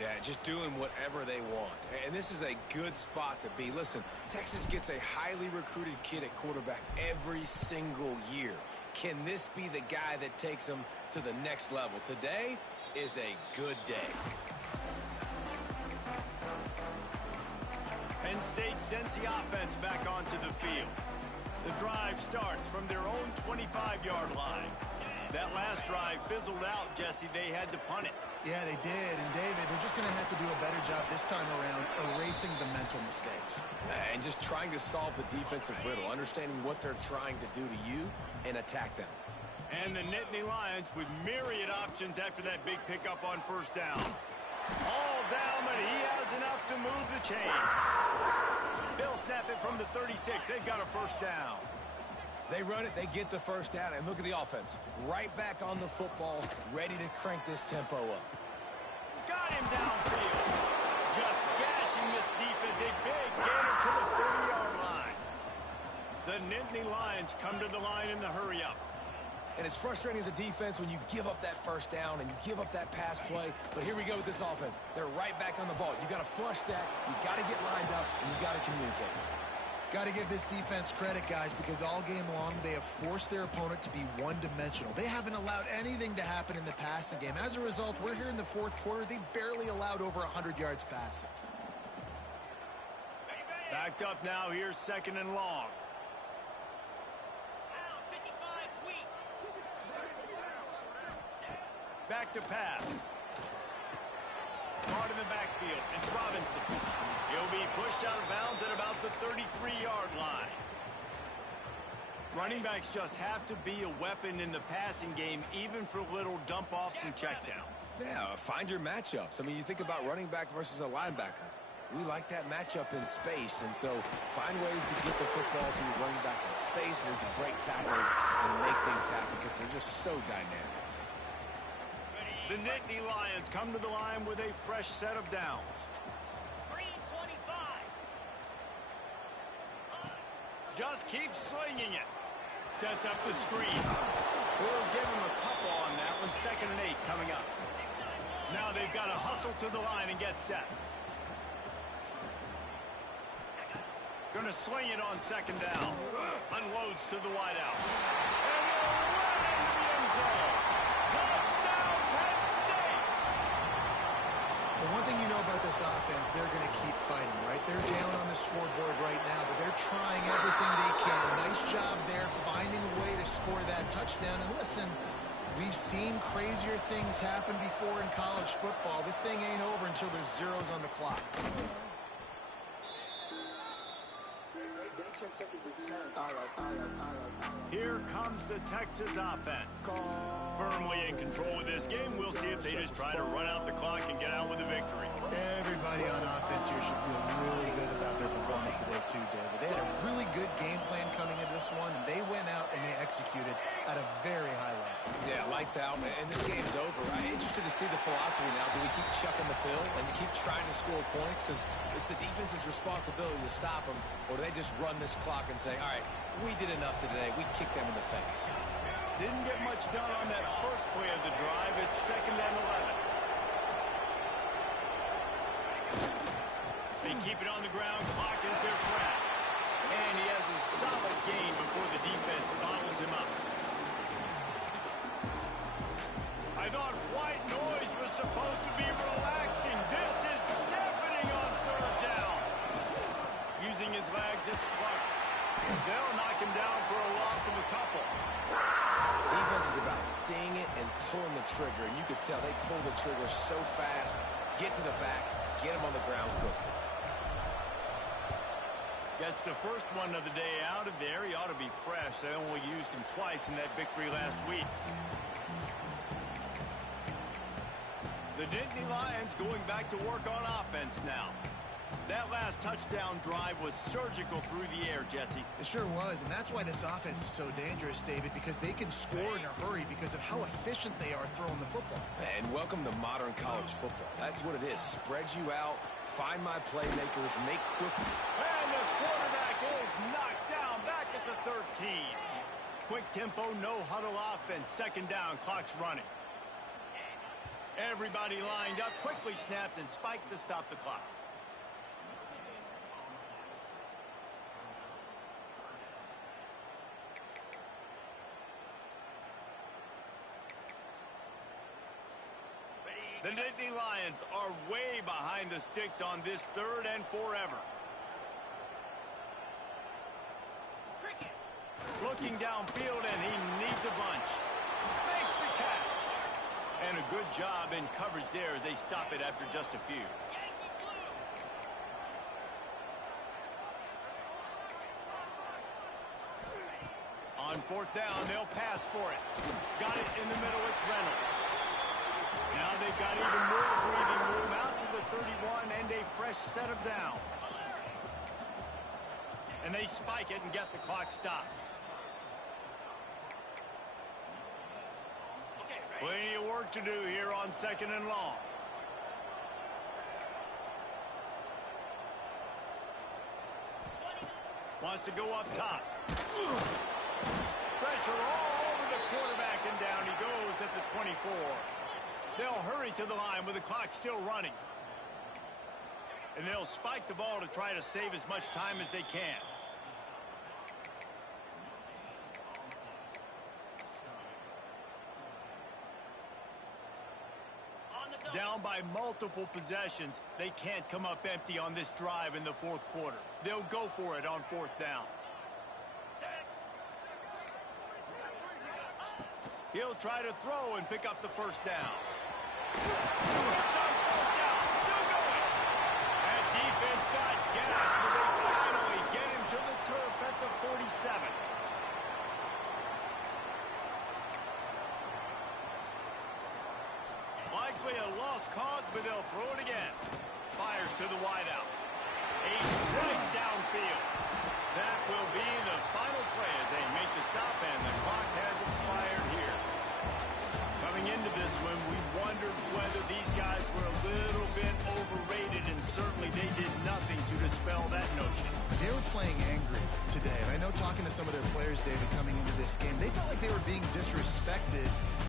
Yeah, just doing whatever they want. And this is a good spot to be. Listen, Texas gets a highly recruited kid at quarterback every single year. Can this be the guy that takes them to the next level? Today is a good day. Penn State sends the offense back onto the field. The drive starts from their own 25-yard line. That last drive fizzled out, Jesse. They had to punt it. Yeah, they did. And, David, they're just going to have to do a better job this time around erasing the mental mistakes. And just trying to solve the defensive riddle, understanding what they're trying to do to you and attack them. And the Nittany Lions with myriad options after that big pickup on first down. All down, but he has enough to move the chains. They'll snap it from the 36. They've got a first down. They run it, they get the first down, and look at the offense. Right back on the football, ready to crank this tempo up. Got him downfield. Just gashing this defense. A big gainer to the 40-yard line. The Nittany Lions come to the line in the hurry-up. And it's frustrating as a defense when you give up that first down and you give up that pass play. But here we go with this offense. They're right back on the ball. You got to flush that. You got to get lined up, and you got to communicate. Got to give this defense credit, guys, because all game long they have forced their opponent to be one-dimensional. They haven't allowed anything to happen in the passing game. As a result, we're here in the fourth quarter. They barely allowed over 100 yards passing. Backed up now. Here's second and long. Back to pass. Caught in the backfield. It's Robinson. He'll be pushed out of bounds at about the 33-yard line. Running backs just have to be a weapon in the passing game, even for little dump-offs and checkdowns. Yeah, find your matchups. I mean, you think about running back versus a linebacker. We like that matchup in space, and so find ways to get the football to your running back in space where you can break tackles and make things happen because they're just so dynamic. The Nittany Lions come to the line with a fresh set of downs. Just keeps slinging it. Sets up the screen. We'll give him a couple on that one. 2nd and 8 coming up. Now they've got to hustle to the line and get set. Going to sling it on 2nd down. Unloads to the wideout. And he'll run into the end zone. Touchdown, Penn State! The one thing you know about this offense, they're going to keep fighting, right? They're down on the scoreboard right now, but they're trying everything they can. Nice job there, finding a way to score that touchdown. And listen, we've seen crazier things happen before in college football. This thing ain't over until there's zeros on the clock. Here comes the Texas offense. Firmly in control of this game. We'll see if they just try to run out the clock and get out with a victory. Everybody on offense here should feel really good about their performance today too, David. They had a really good game plan coming into this one, and they went out and they executed at a very high level. Yeah, lights out, and this game's over. I'm interested to see the philosophy now. Do we keep chucking the pill and keep trying to score points? Because it's the defense's responsibility to stop them, or do they just run this clock and say, all right, we did enough today. We kicked them in the face. Didn't get much done on that first play of the drive. It's 2nd and 11. They keep it on the ground. Clock is their friend. And he has a solid gain before the defense bottles him up. I thought white noise was supposed to be relaxing. This is deafening on 3rd down. Using his legs, it's Clark. They'll knock him down for a loss of a couple. Defense is about seeing it and pulling the trigger, and you could tell they pull the trigger so fast, get to the back, get him on the ground quickly. That's the first one of the day out of there. He ought to be fresh. They only used him twice in that victory last week. The Nittany Lions going back to work on offense now. That last touchdown drive was surgical through the air, Jesse. It sure was, and that's why this offense is so dangerous, David, because they can score in a hurry because of how efficient they are throwing the football. And welcome to modern college football. That's what it is. Spread you out, find my playmakers, make quick. And the quarterback is knocked down back at the 13. Quick tempo, no huddle offense. 2nd down, clock's running. Everybody lined up, quickly snapped and spiked to stop the clock. The Nittany Lions are way behind the sticks on this third and forever. Looking downfield, and he needs a bunch. Makes the catch. And a good job in coverage there as they stop it after just a few. On fourth down, they'll pass for it. Got it in the middle, it's Reynolds. Now they've got even more breathing room out to the 31 and a fresh set of downs. And they spike it and get the clock stopped. Plenty of work to do here on second and long. Wants to go up top. Pressure all over the quarterback, and down he goes at the 24. They'll hurry to the line with the clock still running. And they'll spike the ball to try to save as much time as they can. Down by multiple possessions, they can't come up empty on this drive in the fourth quarter. They'll go for it on fourth down. He'll try to throw and pick up the first down. It's on fourth down, still going. That defense got gas, but they finally get him to the turf at the 47. Likely a lost cause, but they'll throw it again. Fires to the wideout. A strike downfield. That will be the final play as they make the stop, and the clock has expired here. Coming into this one, we wondered whether these guys were a little bit overrated, and certainly they did nothing to dispel that notion. They were playing angry today, and I know talking to some of their players, David, coming into this game, they felt like they were being disrespected